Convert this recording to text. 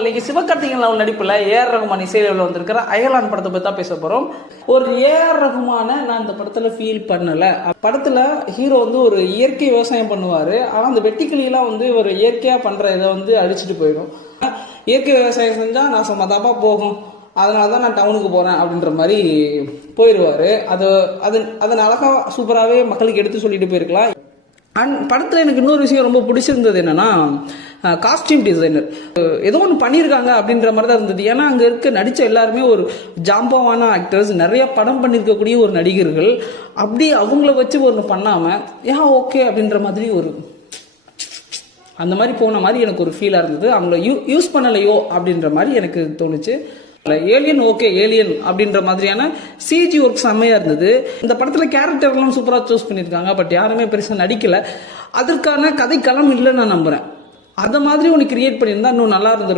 இன்னைக்கு சிவகார்த்திகேயன் நடிப்புல ஏஆர் ரகுமான் இசையில வந்திருக்கிற அயலான் படத்தை பத்தி தான் பேச போறோம். ஒரு ஏஆர் ரகுமான நான் இந்த படத்துல ஃபீல் பண்ணல. படத்துல ஹீரோ ஒரு இயற்கை விவசாயம் பண்ணுவாரு. ஆனா அந்த வெட்டிக்கிளியெல்லாம் ஒரு இயற்கையா பண்ற இதை அழிச்சிட்டு போயிடும். இயற்கை விவசாயம் செஞ்சா நான் சும்மாதாப்பா போகும், அதனாலதான் நான் டவுனுக்கு போறேன் அப்படின்ற மாதிரி போயிடுவாரு. அதன் அழகா சூப்பராகவே மக்களுக்கு எடுத்து சொல்லிட்டு போயிருக்கலாம். அண்ட் படத்தில் எனக்கு இன்னொரு விஷயம் ரொம்ப பிடிச்சிருந்தது என்னன்னா, காஸ்டியூம் டிசைனர் ஏதோ ஒன்று பண்ணியிருக்காங்க அப்படின்ற மாதிரி தான் இருந்தது. ஏன்னா அங்கே இருக்க நடித்த எல்லாருமே ஒரு ஜாம்பவான ஆக்டர்ஸ், நிறைய படம் பண்ணியிருக்கக்கூடிய ஒரு நடிகர்கள். அப்படி அவங்கள வச்சு ஒன்று பண்ணாமல் ஓகே அப்படின்ற மாதிரி அந்த மாதிரி போன மாதிரி எனக்கு ஒரு ஃபீலாக இருந்தது. அவங்கள யூஸ் பண்ணலையோ அப்படின்ற மாதிரி எனக்கு தோணுச்சு. ஏலியன் ஓகே, ஏலியன் அப்படின்ற மாதிரியான சிஜி ஒர்க் செம்மையா இருந்தது. இந்த படத்துல கேரக்டர்லாம் சூப்பரா சூஸ் பண்ணியிருக்காங்க. பட் யாருமே பெருசா நடிக்கல. அதற்கான கதைக்களம் இல்லைன்னு நான் நம்புறேன். அதை மாதிரி ஒன்று கிரியேட் பண்ணியிருந்தா இன்னும் நல்லா இருந்திருக்கும்.